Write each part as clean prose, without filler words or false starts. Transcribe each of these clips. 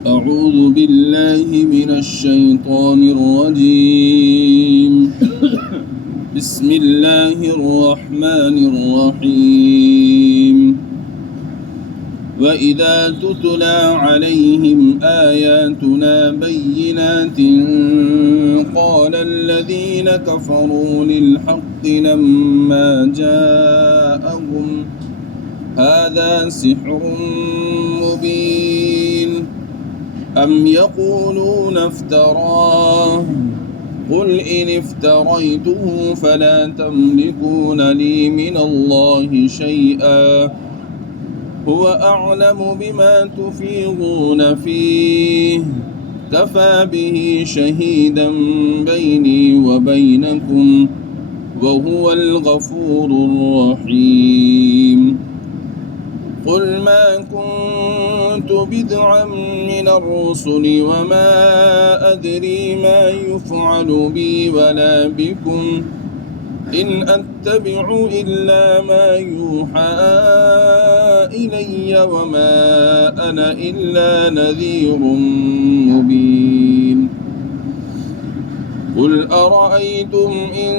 أعوذ بالله من الشيطان الرجيم بسم الله الرحمن الرحيم وإذا تتلى عليهم آياتنا بينات قال الذين كفروا للحق لما جاءهم هذا سحر مبين أم يقولون افتراه قل إن افتريته فلا تملكون لي من الله شيئا هو أعلم بما تفيضون فيه كفى به شهيدا بيني وبينكم وهو الغفور الرحيم قل ما كنت بدعا من الرسل وما أدري ما يفعل بي ولا بكم إن أتبع إلا ما يوحى إلي وما أنا إلا نذير مبين قل أرأيتم إن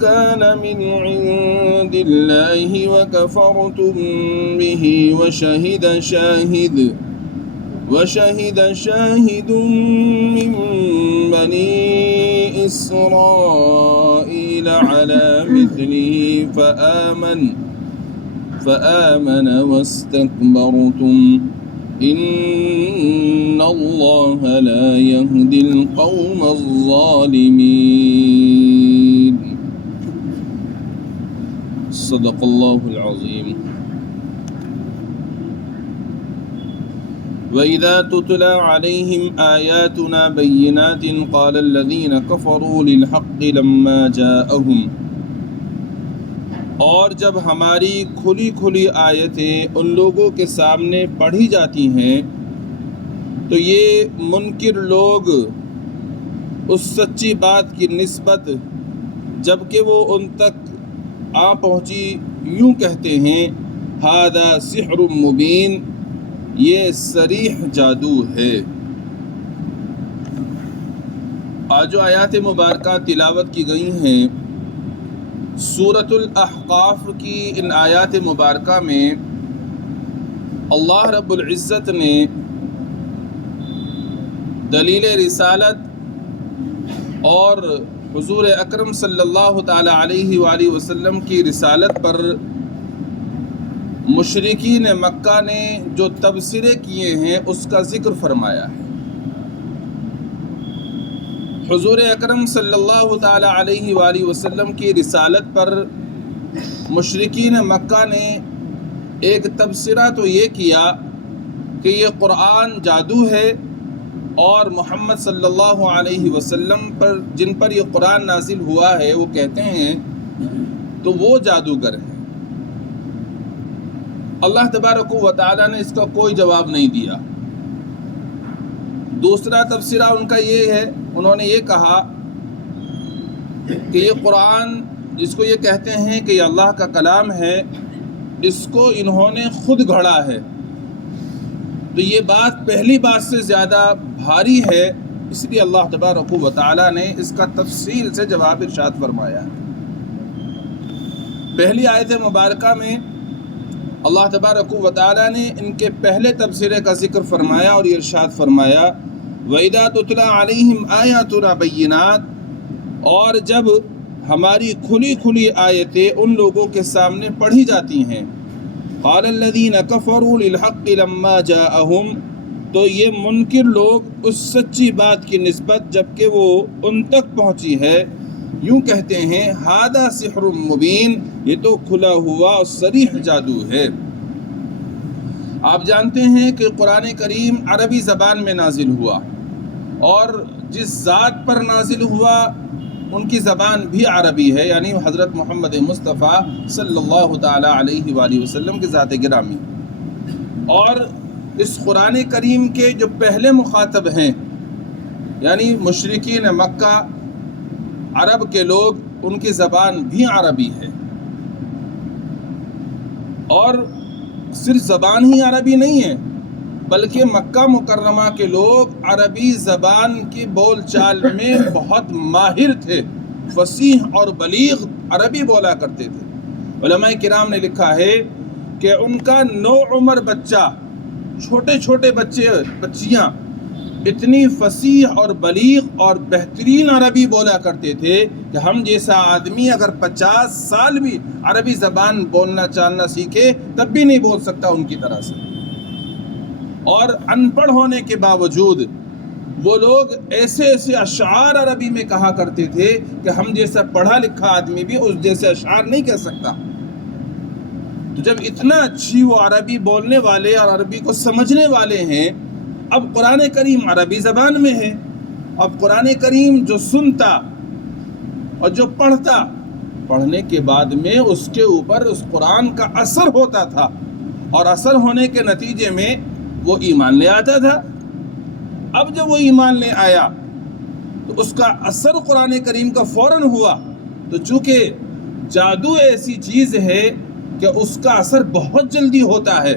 كان من عند الله وكفرتم به وشهد شاهد من بني إسرائيل على مثله فآمن واستكبرتم إن الله لا يهدي القوم الظالمين صدق الله العظيم وإذا تتلى عليهم آياتنا بينات قال الذين كفروا للحق لما جاءهم اور جب ہماری کھلی کھلی آیتیں ان لوگوں کے سامنے پڑھی جاتی ہیں تو یہ منکر لوگ اس سچی بات کی نسبت جب کہ وہ ان تک آ پہنچی یوں کہتے ہیں ھذا سحر مبین، یہ صریح جادو ہے۔ آج جو آیات مبارکہ تلاوت کی گئی ہیں سورۃ الاحقاف کی ان آیات مبارکہ میں اللہ رب العزت نے دلیل رسالت اور حضور اکرم صلی اللہ تعالی علیہ وآلہ وسلم کی رسالت پر مشرکین مکہ نے جو تبصرے کیے ہیں اس کا ذکر فرمایا ہے۔ حضور اکرم صلی اللہ تعالی علیہ وآلہ وسلم کی رسالت پر مشرکین مکہ نے ایک تبصرہ تو یہ کیا کہ یہ قرآن جادو ہے، اور محمد صلی اللہ علیہ وسلم پر جن پر یہ قرآن نازل ہوا ہے وہ کہتے ہیں تو وہ جادوگر ہیں۔ اللہ تبارک و تعالی نے اس کا کوئی جواب نہیں دیا۔ دوسرا تبصرہ ان کا یہ ہے، انہوں نے یہ کہا کہ یہ قرآن جس کو یہ کہتے ہیں کہ یہ اللہ کا کلام ہے، اس کو انہوں نے خود گھڑا ہے، تو یہ بات پہلی بات سے زیادہ بھاری ہے، اس لیے اللہ تبارک و تعالی نے اس کا تفصیل سے جواب ارشاد فرمایا ہے۔ پہلی آیت مبارکہ میں اللہ تبارک و تعالی نے ان کے پہلے تبصرے کا ذکر فرمایا اور یہ ارشاد فرمایا وَإِذَا تُتْلَى عَلَيْهِمْ آيَاتُنَا بَيِّنَاتٍ، اور جب ہماری کھلی کھلی آیتیں ان لوگوں کے سامنے پڑھی جاتی ہیں قَالَ الَّذِينَ كَفَرُوا لِلْحَقِّ لَمَّا جَاءَهُمْ، تو یہ منکر لوگ اس سچی بات کی نسبت جب کہ وہ ان تک پہنچی ہے یوں کہتے ہیں ھذا سحر مبین، یہ تو کھلا ہوا اور صریح جادو ہے۔ آپ جانتے ہیں کہ قرآن کریم عربی زبان میں نازل ہوا، اور جس ذات پر نازل ہوا ان کی زبان بھی عربی ہے، یعنی حضرت محمد مصطفیٰ صلی اللہ تعالی علیہ وآلہ وسلم کی ذات گرامی۔ اور اس قرآن کریم کے جو پہلے مخاطب ہیں یعنی مشرکین مکہ، عرب کے لوگ، ان کی زبان بھی عربی ہے، اور صرف زبان ہی عربی نہیں ہے بلکہ مکہ مکرمہ کے لوگ عربی زبان کی بول چال میں بہت ماہر تھے، فصیح اور بلیغ عربی بولا کرتے تھے۔ علماء کرام نے لکھا ہے کہ ان کا نو عمر بچہ، چھوٹے چھوٹے بچیاں اتنی فصیح اور بلیغ اور بہترین عربی بولا کرتے تھے کہ ہم جیسا آدمی اگر 50 سال بھی عربی زبان بولنا چالنا سیکھے تب بھی نہیں بول سکتا ان کی طرح سے۔ اور ان پڑھ ہونے کے باوجود وہ لوگ ایسے ایسے اشعار عربی میں کہا کرتے تھے کہ ہم جیسا پڑھا لکھا آدمی بھی اس جیسے اشعار نہیں کہہ سکتا۔ تو جب اتنا اچھی وہ عربی بولنے والے اور عربی کو سمجھنے والے ہیں، اب قرآن کریم عربی زبان میں ہے، اب قرآن کریم جو سنتا اور جو پڑھتا، پڑھنے کے بعد میں اس کے اوپر اس قرآن کا اثر ہوتا تھا، اور اثر ہونے کے نتیجے میں وہ ایمان لے آتا تھا۔ اب جب وہ ایمان لے آیا تو اس کا اثر قرآن کریم کا فوراً ہوا، تو چونکہ جادو ایسی چیز ہے کہ اس کا اثر بہت جلدی ہوتا ہے،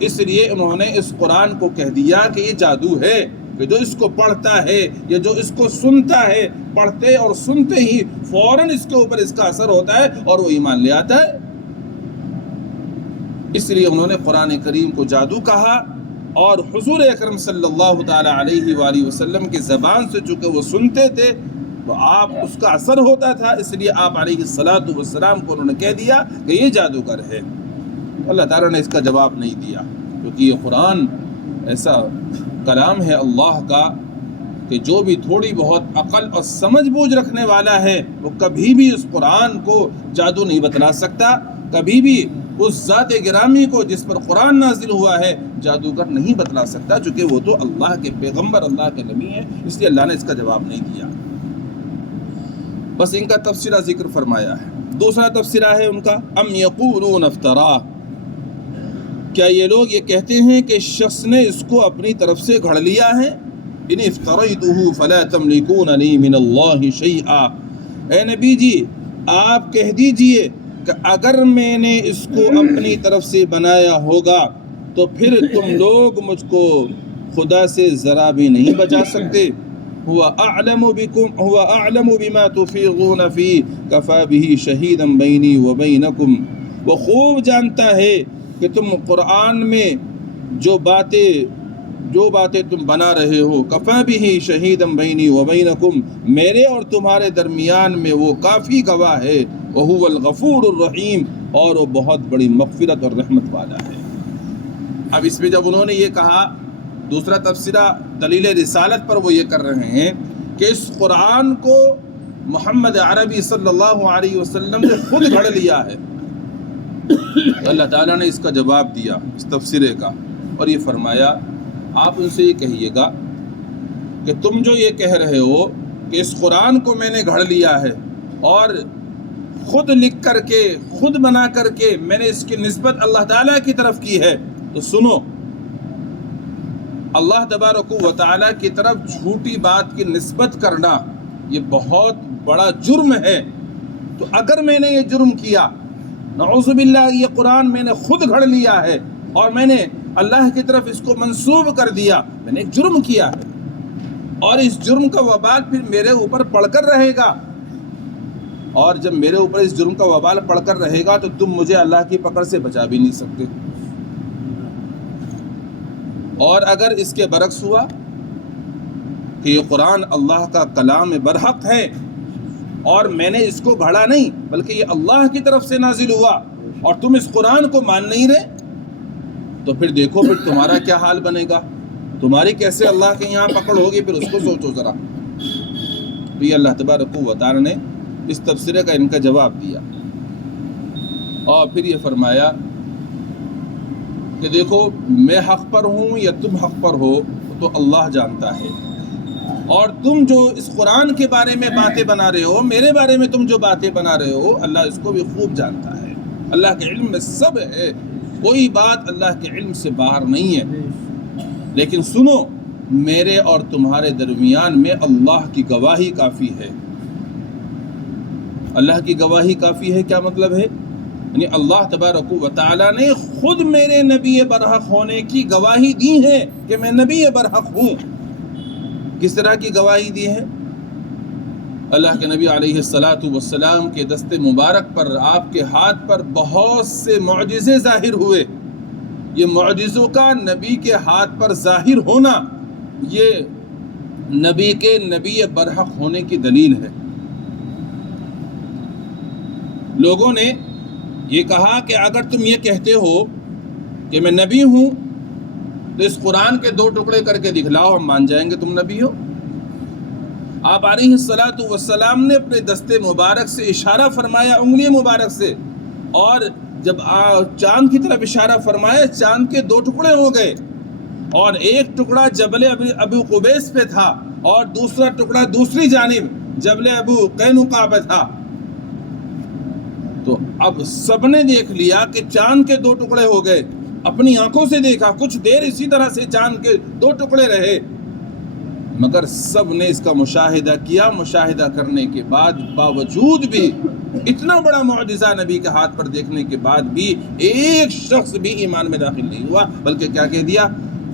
اس لیے انہوں نے اس قرآن کو کہہ دیا کہ یہ جادو ہے، کہ جو اس کو پڑھتا ہے یا جو اس کو سنتا ہے، پڑھتے اور سنتے ہی فوراً اس کے اوپر اس کا اثر ہوتا ہے اور وہ ایمان لے آتا ہے۔ اس لیے انہوں نے قرآن کریم کو جادو کہا، اور حضور اکرم صلی اللہ تعالی علیہ وآلہ وسلم کی زبان سے چونکہ وہ سنتے تھے تو آپ اس کا اثر ہوتا تھا، اس لیے آپ علیہ الصلاۃ والسلام کو انہوں نے کہہ دیا کہ یہ جادوگر ہے۔ اللہ تعالیٰ نے اس کا جواب نہیں دیا، کیونکہ یہ قرآن ایسا کلام ہے اللہ کا کہ جو بھی تھوڑی بہت عقل اور سمجھ بوجھ رکھنے والا ہے وہ کبھی بھی اس قرآن کو جادو نہیں بتلا سکتا، کبھی بھی اس ذات گرامی کو جس پر قرآن نازل ہوا ہے جادوگر نہیں بتلا سکتا، چونکہ وہ تو اللہ کے پیغمبر، اللہ کے نبی ہیں، اس لیے اللہ نے اس کا جواب نہیں دیا۔ بس ان کا تفسیرہ ذکر فرمایا ہے۔ دوسرا تفسیرہ ہے ان کا، ام یقولون افترا، کیا یہ لوگ یہ کہتے ہیں کہ شخص نے اس کو اپنی طرف سے گھڑ لیا ہے؟ ان افتریتہ فلا تملکون لی من اللہ شیئا، اے نبی جی آپ کہہ دیجئے کہ اگر میں نے اس کو اپنی طرف سے بنایا ہوگا تو پھر تم لوگ مجھ کو خدا سے ذرا بھی نہیں بچا سکتے۔ هو اعلم بما تفیضون فی کفا به شہیدا بینی و بینکم، وہ خوب جانتا ہے کہ تم قرآن میں جو باتیں تم بنا رہے ہو، کفا به شہیدا بینی و بینکم، میرے اور تمہارے درمیان میں وہ کافی گواہ ہے، وہو الغفور الرحیم، اور وہ بہت بڑی مغفرت اور رحمت والا ہے۔ اب اس میں جب انہوں نے یہ کہا، دوسرا تفسیرہ دلیل رسالت پر وہ یہ کر رہے ہیں کہ اس قرآن کو محمد عربی صلی اللہ علیہ وسلم نے خود گھڑ لیا ہے۔ اللہ تعالیٰ نے اس کا جواب دیا اس تفسیرے کا، اور یہ فرمایا آپ ان سے یہ کہیے گا کہ تم جو یہ کہہ رہے ہو کہ اس قرآن کو میں نے گھڑ لیا ہے اور خود لکھ کر کے خود بنا کر کے میں نے اس کی نسبت اللہ تعالیٰ کی طرف کی ہے، تو سنو، اللہ تبارک و تعالیٰ کی طرف جھوٹی بات کی نسبت کرنا یہ بہت بڑا جرم ہے۔ تو اگر میں نے یہ جرم کیا، نعوذ باللہ، یہ قرآن میں نے خود گھڑ لیا ہے اور میں نے اللہ کی طرف اس کو منسوب کر دیا، میں نے ایک جرم کیا ہے، اور اس جرم کا وبال پھر میرے اوپر پڑ کر رہے گا، اور جب میرے اوپر اس جرم کا وبال پڑ کر رہے گا تو تم مجھے اللہ کی پکڑ سے بچا بھی نہیں سکتے۔ اور اگر اس کے برعکس ہوا کہ یہ قرآن اللہ کا کلام برحق ہے اور میں نے اس کو گھڑا نہیں بلکہ یہ اللہ کی طرف سے نازل ہوا اور تم اس قرآن کو مان نہیں رہے، تو پھر دیکھو پھر تمہارا کیا حال بنے گا، تمہاری کیسے اللہ کے یہاں پکڑ ہوگی، پھر اس کو سوچو ذرا۔ تو یہ اللہ تبارک و تعالی نے اس تفسیرے کا ان کا جواب دیا، اور پھر یہ فرمایا کہ دیکھو میں حق پر ہوں یا تم حق پر ہو تو اللہ جانتا ہے، اور تم جو اس قرآن کے بارے میں باتیں بنا رہے ہو، میرے بارے میں تم جو باتیں بنا رہے ہو، اللہ اس کو بھی خوب جانتا ہے۔ اللہ کے علم میں سب ہے، کوئی بات اللہ کے علم سے باہر نہیں ہے۔ لیکن سنو، میرے اور تمہارے درمیان میں اللہ کی گواہی کافی ہے۔ اللہ کی گواہی کافی ہے کیا مطلب ہے؟ یعنی اللہ تبارک و تعالیٰ نے خود میرے نبی برحق ہونے کی گواہی دی ہے کہ میں نبی برحق ہوں۔ کس طرح کی گواہی دی ہے؟ اللہ کے نبی علیہ السلام کے دست مبارک پر، آپ کے ہاتھ پر بہت سے معجزے ظاہر ہوئے۔ یہ معجزوں کا نبی کے ہاتھ پر ظاہر ہونا یہ نبی کے نبی برحق ہونے کی دلیل ہے۔ لوگوں نے یہ کہا کہ اگر تم یہ کہتے ہو کہ میں نبی ہوں تو اس قرآن کے 2 ٹکڑے کر کے دکھلاؤ، ہم مان جائیں گے تم نبی ہو۔ آپ علیہ السلام نے اپنے دست مبارک سے اشارہ فرمایا، انگلی مبارک سے، اور جب چاند کی طرف اشارہ فرمایا، چاند کے 2 ٹکڑے ہو گئے، اور ایک ٹکڑا جبل ابو قبیس پہ تھا اور دوسرا ٹکڑا دوسری جانب جبل ابو قینقاع پہ تھا۔ تو اب سب نے دیکھ لیا کہ چاند کے 2 ٹکڑے ہو گئے، اپنی آنکھوں سے دیکھا، کچھ دیر اسی طرح سے چاند کے 2 ٹکڑے رہے، مگر سب نے اس کا مشاہدہ کیا۔ مشاہدہ کرنے کے بعد باوجود بھی، اتنا بڑا معجزہ نبی کے ہاتھ پر دیکھنے کے بعد بھی، ایک شخص بھی ایمان میں داخل نہیں ہوا، بلکہ کیا کہہ دیا؟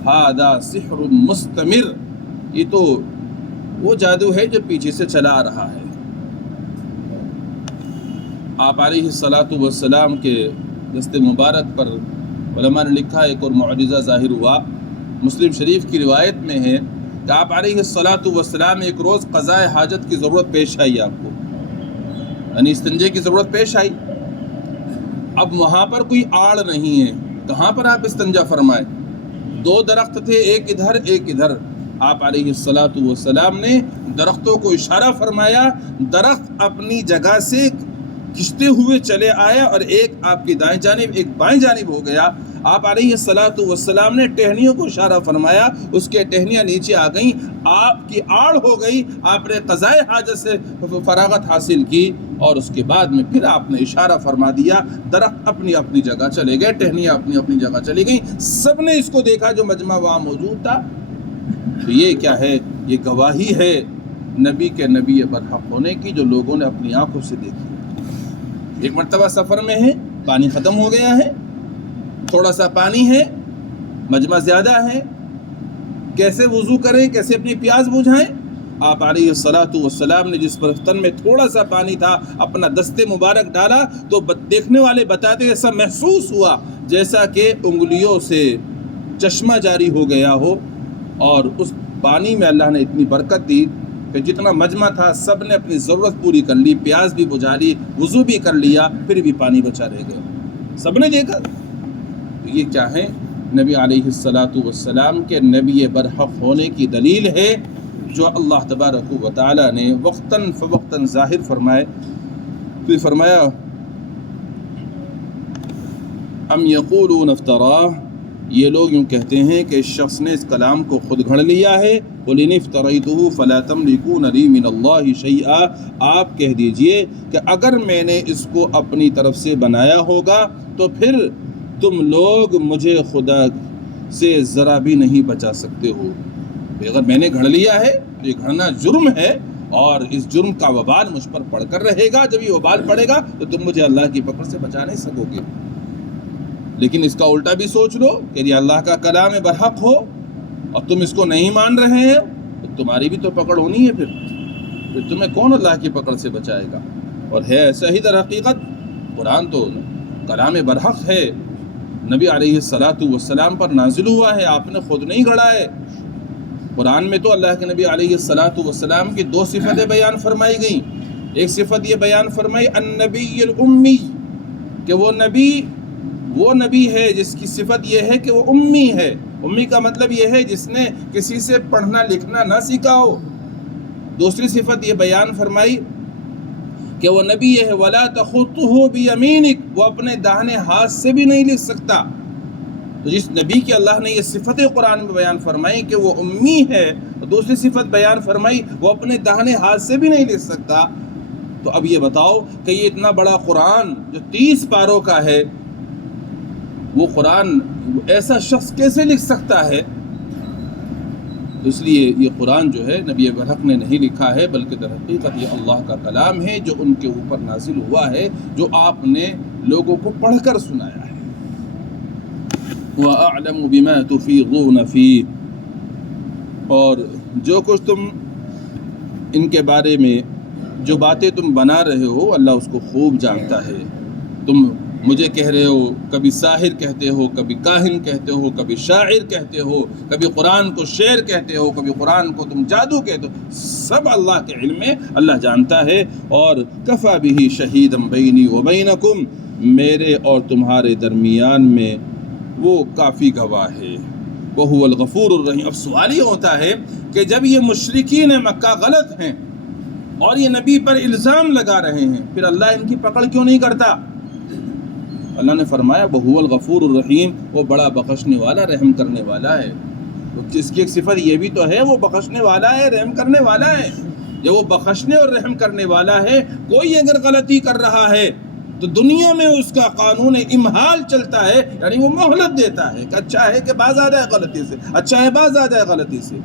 ھذا سحر مستمر، یہ تو وہ جادو ہے جو پیچھے سے چلا آ رہا ہے۔ آپ علیہ السلام کے دست مبارک پر علماء نے لکھا ایک اور معجزہ ظاہر ہوا۔ مسلم شریف کی روایت میں ہے کہ آپ علیہ السلام ایک روز قضاء حاجت کی ضرورت پیش آئی، آپ کو یعنی استنجے کی ضرورت پیش آئی۔ اب وہاں پر کوئی آڑ نہیں ہے، کہاں پر آپ استنجا فرمائے؟ 2 درخت تھے، ایک ادھر ایک ادھر۔ آپ علیہ السلام نے درختوں کو اشارہ فرمایا، درخت اپنی جگہ سے کھنچتے ہوئے چلے آیا، اور ایک آپ کی دائیں جانب ایک بائیں جانب ہو گیا۔ آپ علیہ السلام نے ٹہنیوں کو اشارہ فرمایا، اس کے ٹہنیاں نیچے آ گئیں، آپ کی آڑ ہو گئی، آپ نے قضاء حاجت سے فراغت حاصل کی، اور اس کے بعد میں پھر آپ نے اشارہ فرما دیا، درخت اپنی اپنی جگہ چلے گئے، ٹہنیاں اپنی اپنی جگہ چلی گئیں، سب نے اس کو دیکھا جو مجمع وہاں موجود تھا۔ تو یہ کیا ہے؟ یہ گواہی ہے نبی کے نبی برحق ہونے کی، جو لوگوں نے اپنی آنکھوں سے دیکھی۔ ایک مرتبہ سفر میں ہے، پانی ختم ہو گیا ہے، تھوڑا سا پانی ہے، مجمع زیادہ ہے، کیسے وضو کریں، کیسے اپنی پیاس بجھائیں؟ آپ علیہ السلام نے جس برتن میں تھوڑا سا پانی تھا اپنا دست مبارک ڈالا، تو دیکھنے والے بتاتے ایسا محسوس ہوا جیسا کہ انگلیوں سے چشمہ جاری ہو گیا ہو، اور اس پانی میں اللہ نے اتنی برکت دی کہ جتنا مجمع تھا سب نے اپنی ضرورت پوری کر لی، پیاس بھی بجھا لی، وضو بھی کر لیا، پھر بھی پانی بچا رہ گیا، سب نے دیکھا۔ یہ کیا ہے؟ نبی علیہ السلام کے نبی برحق ہونے کی دلیل ہے، جو اللہ تبارک و تعالی نے وقتاً فوقتاً ظاہر فرمائے۔ تو فرمایا ام یقولون افتراہ، یہ لوگ یوں کہتے ہیں کہ اس شخص نے اس کلام کو خود گھڑ لیا ہے۔ قل ان افتریتہ فلا تملکون لی من اللہ شیئا، آپ کہہ دیجئے کہ اگر میں نے اس کو اپنی طرف سے بنایا ہوگا تو پھر تم لوگ مجھے خدا سے ذرا بھی نہیں بچا سکتے ہو۔ اگر میں نے گھڑ لیا ہے تو یہ گھڑنا جرم ہے، اور اس جرم کا وبال مجھ پر پڑ کر رہے گا۔ جب یہ وبال پڑے گا تو تم مجھے اللہ کی پکڑ سے بچا نہیں سکو گے۔ لیکن اس کا الٹا بھی سوچ لو کہ یہ اللہ کا کلام برحق ہو اور تم اس کو نہیں مان رہے ہیں، تو تمہاری بھی تو پکڑ ہونی ہے، پھر تمہیں کون اللہ کی پکڑ سے بچائے گا؟ اور ہے ایسا ہی در حقیقت، قرآن تو کلام برحق ہے، نبی علیہ السلام پر نازل ہوا ہے، آپ نے خود نہیں گھڑا ہے۔ قرآن میں تو اللہ کے نبی علیہ السلام کی 2 صفتیں بیان فرمائی گئیں۔ ایک صفت یہ بیان فرمائی النبی الامی، کہ وہ نبی ہے جس کی صفت یہ ہے کہ وہ امی ہے۔ امی کا مطلب یہ ہے جس نے کسی سے پڑھنا لکھنا نہ سیکھا ہو۔ دوسری صفت یہ بیان فرمائی کہ وہ نبی یہ ہے وَلَا تَخُطُّهُ بِيَمِينِكَ، وہ اپنے داہنے ہاتھ سے بھی نہیں لکھ سکتا۔ تو جس نبی کی اللہ نے یہ صفت قرآن میں بیان فرمائی کہ وہ امی ہے، اور دوسری صفت بیان فرمائی وہ اپنے داہنے ہاتھ سے بھی نہیں لکھ سکتا، تو اب یہ بتاؤ کہ یہ اتنا بڑا قرآن جو 30 پاروں کا ہے، وہ قرآن ایسا شخص کیسے لکھ سکتا ہے؟ اس لیے یہ قرآن جو ہے نبی برحق نے نہیں لکھا ہے، بلکہ در حقیقت یہ اللہ کا کلام ہے جو ان کے اوپر نازل ہوا ہے، جو آپ نے لوگوں کو پڑھ کر سنایا ہے۔ وَأَعْلَمُ بِمَا تُفِيضُونَ فِيهِ، اور جو کچھ تم ان کے بارے میں جو باتیں تم بنا رہے ہو اللہ اس کو خوب جانتا ہے۔ تم مجھے کہہ رہے ہو، کبھی ساحر کہتے ہو، کبھی کاہن کہتے ہو، کبھی شاعر کہتے ہو، کبھی قرآن کو شعر کہتے ہو، کبھی قرآن کو تم جادو کہتے ہو، سب اللہ کے علم میں اللہ جانتا ہے۔ اور کفا بہ شہیدا بینی و بینکم، میرے اور تمہارے درمیان میں وہ کافی گواہ ہے۔ وہو الغفور الرحیم۔ اب سوال یہ ہوتا ہے کہ جب یہ مشرکین مکہ غلط ہیں اور یہ نبی پر الزام لگا رہے ہیں، پھر اللہ ان کی پکڑ کیوں نہیں کرتا؟ اللہ نے فرمایا وہو الغفور الرحیم، وہ بڑا بخشنے والا رحم کرنے والا ہے۔ جس کی ایک صفت یہ بھی تو ہے وہ بخشنے والا ہے، رحم کرنے والا ہے۔ جب وہ بخشنے اور رحم کرنے والا ہے، کوئی اگر غلطی کر رہا ہے تو دنیا میں اس کا قانون امہال چلتا ہے، یعنی وہ مہلت دیتا ہے کہ اچھا ہے کہ باز آ جائے غلطی سے، اچھا ہے باز آ جائے غلطی سے۔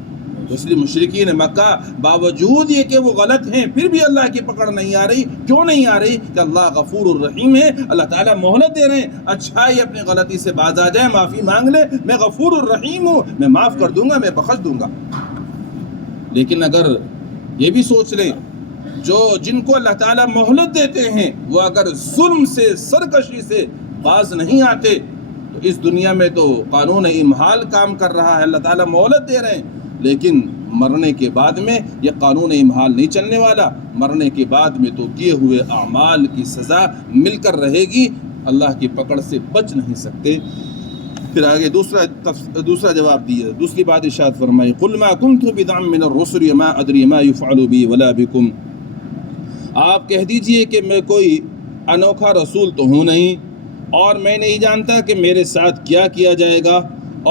اس لیے مشرکین مکہ باوجود یہ کہ وہ غلط ہیں پھر بھی اللہ کی پکڑ نہیں آ رہی۔ کیوں نہیں آ رہی؟ کہ اللہ غفور الرحیم ہے، اللہ تعالیٰ مہلت دے رہے ہیں، اچھا یہ اپنی غلطی سے باز آ جائے، معافی مانگ لے، میں غفور الرحیم ہوں، میں معاف کر دوں گا، میں بخش دوں گا۔ لیکن اگر یہ بھی سوچ لیں جن کو اللہ تعالیٰ مہلت دیتے ہیں وہ اگر ظلم سے، سرکشی سے باز نہیں آتے تو اس دنیا میں تو قانون امہال کام کر رہا ہے، اللہ تعالیٰ مہلت دے رہے ہیں، لیکن مرنے کے بعد میں یہ قانون امہال نہیں چلنے والا۔ مرنے کے بعد میں تو کیے ہوئے اعمال کی سزا مل کر رہے گی، اللہ کی پکڑ سے بچ نہیں سکتے۔ پھر آگے دوسرا جواب دیا، دوسری بات ارشاد فرمائی قل ما كنت بدعا من الرسل ما ادری ما يفعل بي ولا بكم، آپ کہہ دیجئے کہ میں کوئی انوکھا رسول تو ہوں نہیں اور میں نہیں جانتا کہ میرے ساتھ کیا کیا جائے گا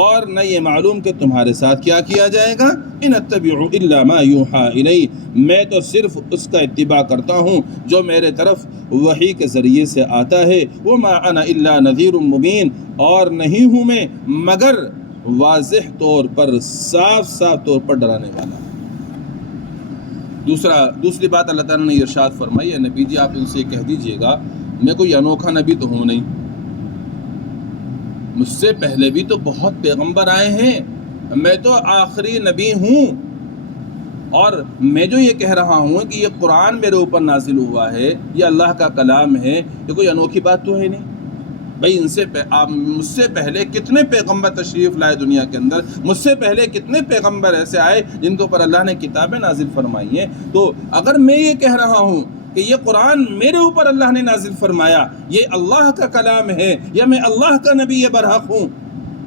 اور نہ یہ معلوم کہ تمہارے ساتھ کیا کیا جائے گا۔ ان اتبع الا ما یوحى الی، میں تو صرف اس کا اتباع کرتا ہوں جو میرے طرف وحی کے ذریعے سے آتا ہے۔ وما انا الا نذیر مبین، اور نہیں ہوں میں مگر واضح طور پر، صاف طور پر ڈرانے والا۔ دوسری بات اللہ تعالیٰ نے ارشاد فرمائی ہے نبی جی آپ ان سے کہہ دیجئے گا میں کوئی انوکھا نبی تو ہوں نہیں، مجھ سے پہلے بھی تو بہت پیغمبر آئے ہیں، میں تو آخری نبی ہوں، اور میں جو یہ کہہ رہا ہوں کہ یہ قرآن میرے اوپر نازل ہوا ہے، یہ اللہ کا کلام ہے، یہ کوئی انوکھی بات تو ہے نہیں۔ بھائی مجھ سے پہلے کتنے پیغمبر تشریف لائے دنیا کے اندر، مجھ سے پہلے کتنے پیغمبر ایسے آئے جن کے اوپر اللہ نے کتابیں نازل فرمائی ہیں، تو اگر میں یہ کہہ رہا ہوں کہ یہ قرآن میرے اوپر اللہ نے نازل فرمایا، یہ اللہ کا کلام ہے یا میں اللہ کا نبی برحق ہوں،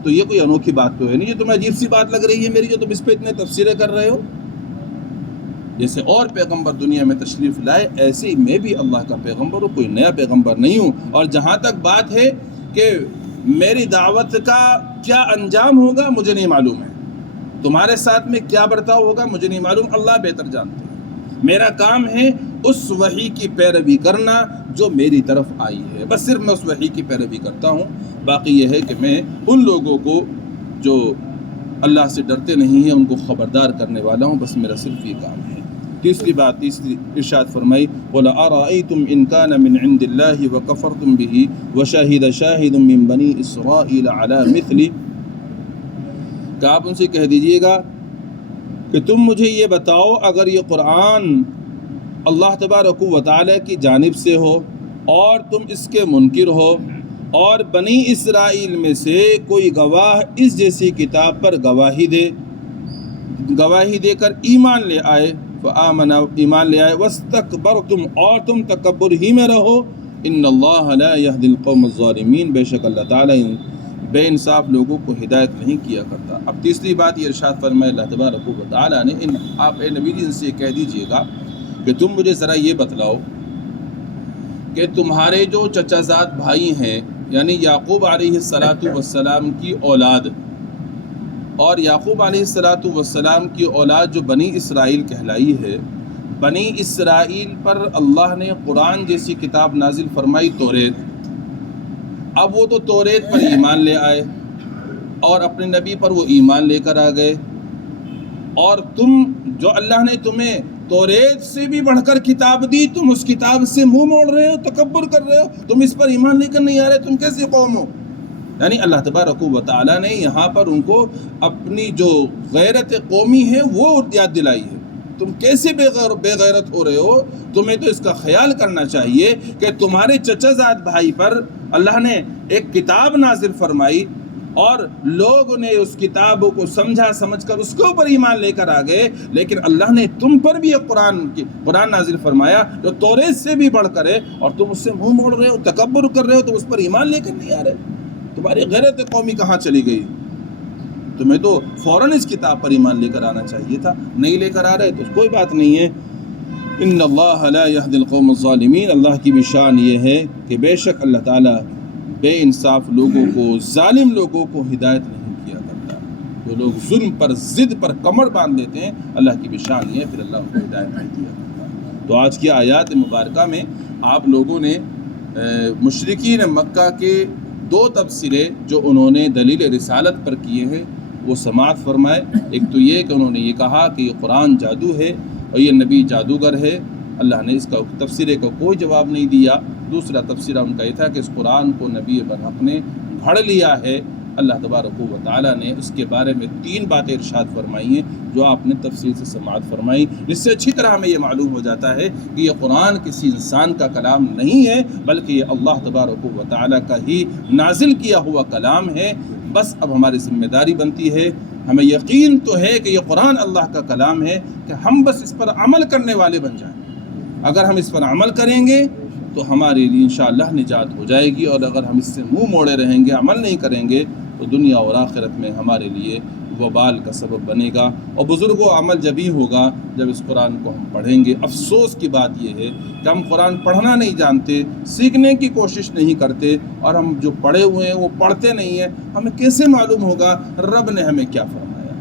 تو یہ کوئی انوکھی بات تو ہے نہیں، یہ تمہیں عجیب سی بات لگ رہی ہے میری جو تم اس پہ اتنے تفسیریں کر رہے ہو۔ جیسے اور پیغمبر دنیا میں تشریف لائے ایسے ہی میں بھی اللہ کا پیغمبر ہوں، کوئی نیا پیغمبر نہیں ہوں۔ اور جہاں تک بات ہے کہ میری دعوت کا کیا انجام ہوگا مجھے نہیں معلوم ہے، تمہارے ساتھ میں کیا برتاؤ ہوگا مجھے نہیں معلوم، اللہ بہتر جانتے ہیں۔ میرا کام ہے اس وحی کی پیروی کرنا جو میری طرف آئی ہے، بس صرف میں اس وحی کی پیروی کرتا ہوں۔ باقی یہ ہے کہ میں ان لوگوں کو جو اللہ سے ڈرتے نہیں ہیں ان کو خبردار کرنے والا ہوں، بس میرا صرف یہ کام ہے۔ تیسری ارشاد فرمائی قُلْ أَرَأَيْتُمْ إِنْ كَانَ مِنْ عِنْدِ اللَّهِ وَكَفَرْتُمْ بِهِ وَشَهِدَ شَاهِدٌ مِّن بَنِي إِسْرَائِيلَ عَلَى مِثْلِهِ، کہ آپ ان سے کہہ دیجئے گا کہ تم مجھے یہ بتاؤ اگر یہ قرآن اللہ تبارک و تعالی کی جانب سے ہو اور تم اس کے منکر ہو اور بنی اسرائیل میں سے کوئی گواہ اس جیسی کتاب پر گواہی دے کر ایمان لے آئے، فآمن، ایمان لے آئے، واستکبرتم، اور تم تکبر ہی میں رہو، ان اللہ لا یہدی القوم الظالمین، بے شک اللہ تعالیٰ بے انصاف لوگوں کو ہدایت نہیں کیا کرتا۔ اب تیسری بات یہ ارشاد فرمائے اللہ تبارک و تعالیٰ نے، آپ اے نبی جی ان سے کہہ دیجئے گا کہ تم مجھے ذرا یہ بتلاؤ کہ تمہارے جو چچا زاد بھائی ہیں یعنی یعقوب علیہ السلام کی اولاد، اور یعقوب علیہ السلام کی اولاد جو بنی اسرائیل کہلائی ہے، بنی اسرائیل پر اللہ نے قرآن جیسی کتاب نازل فرمائی توریت، اب وہ تو توریت پر ایمان لے آئے اور اپنے نبی پر وہ ایمان لے کر آ گئے، اور تم جو اللہ نے تمہیں توریت سے بھی بڑھ کر کتاب دی، تم اس کتاب سے منہ موڑ رہے ہو، تکبر کر رہے ہو، تم اس پر ایمان لے کر نہیں آ رہے، تم کیسی قوم ہو؟ یعنی اللہ تبارک و تعالیٰ نے یہاں پر ان کو اپنی جو غیرت قومی ہے وہ یاد دلائی ہے. تم کیسے بے غیرت ہو رہے ہو؟ تمہیں تو اس کا خیال کرنا چاہیے کہ تمہارے چچا زاد بھائی پر اللہ نے ایک کتاب نازل فرمائی اور لوگ نے اس کتاب کو سمجھ کر اس کے اوپر ایمان لے کر آ گئے، لیکن اللہ نے تم پر بھی ایک قرآن نازل فرمایا جو توریت سے بھی بڑھ کر ہے، اور تم اس سے منہ موڑ رہے ہو، تکبر کر رہے ہو، تم اس پر ایمان لے کر نہیں آ رہے. تمہاری غیرت قومی کہاں چلی گئی؟ تمہیں تو فوراً اس کتاب پر ایمان لے کر آنا چاہیے تھا، نہیں لے کر آ رہے تو کوئی بات نہیں ہے. ان اللہ لا یہدی القوم الظالمین. اللہ کی بھی شان یہ ہے کہ بے شک اللہ تعالیٰ بے انصاف لوگوں کو، ظالم لوگوں کو ہدایت نہیں کیا کرتا. جو لوگ ظلم پر، ضد پر کمر باندھ دیتے ہیں، اللہ کی بھی شان یہ ہے پھر اللہ ان کو ہدایت نہیں دیا کرتا. تو آج کی آیات مبارکہ میں آپ لوگوں نے مشرکین مکہ کے 2 تبصرے جو انہوں نے دلیل رسالت پر کیے ہیں وہ سماعت فرمائے. ایک تو یہ کہ انہوں نے یہ کہا کہ یہ قرآن جادو ہے اور یہ نبی جادوگر ہے. اللہ نے اس کا تفسیرے کا کوئی جواب نہیں دیا. دوسرا تفسیرہ ان کا یہ تھا کہ اس قرآن کو نبی برحق نے گھڑ لیا ہے. اللہ تبارک و تعالیٰ نے اس کے بارے میں 3 باتیں ارشاد فرمائی ہیں جو آپ نے تفصیل سے سماعت فرمائی، جس سے اچھی طرح ہمیں یہ معلوم ہو جاتا ہے کہ یہ قرآن کسی انسان کا کلام نہیں ہے، بلکہ یہ اللہ تبارک و تعالیٰ کا ہی نازل کیا ہوا کلام ہے. بس اب ہماری ذمہ داری بنتی ہے، ہمیں یقین تو ہے کہ یہ قرآن اللہ کا کلام ہے، کہ ہم بس اس پر عمل کرنے والے بن جائیں. اگر ہم اس پر عمل کریں گے تو ہمارے لیے انشاءاللہ نجات ہو جائے گی، اور اگر ہم اس سے منہ موڑے رہیں گے، عمل نہیں کریں گے تو دنیا اور آخرت میں ہمارے لیے وبال کا سبب بنے گا. اور بزرگوں، عمل جبھی ہوگا جب اس قرآن کو ہم پڑھیں گے. افسوس کی بات یہ ہے کہ ہم قرآن پڑھنا نہیں جانتے، سیکھنے کی کوشش نہیں کرتے، اور ہم جو پڑھے ہوئے ہیں وہ پڑھتے نہیں ہیں. ہمیں کیسے معلوم ہوگا رب نے ہمیں کیا فرمایا؟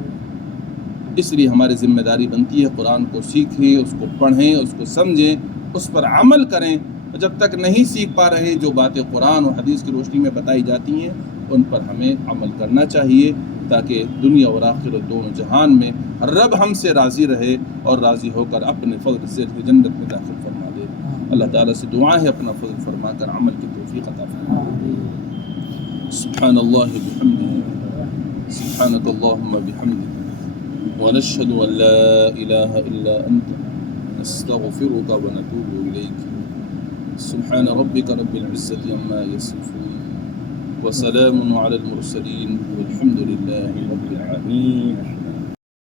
اس لیے ہماری ذمہ داری بنتی ہے قرآن کو سیکھیں، اس کو پڑھیں، اس کو سمجھیں، اس پر عمل کریں. جب تک نہیں سیکھ پا رہے جو باتیں قرآن اور حدیث کی روشنی میں بتائی جاتی ہیں ان پر ہمیں عمل کرنا چاہیے، تاکہ دنیا اور آخرت دونوں جہان میں رب ہم سے راضی رہے اور راضی ہو کر اپنے فضل سے جنت میں داخل فرما دے. اللہ تعالیٰ سے دعا ہے اپنا فضل فرما کر عمل کی توفیق عطا فرما دے. سبحان اللہ بحمدہ، سبحانک اللہم بحمدک، ونشہد ان لا الہ الا انت، نستغفرک ونتوب الیک. سبحان ربک رب العزة عما يصفون، وسلام على المرسلين، والحمد لله رب العالمين.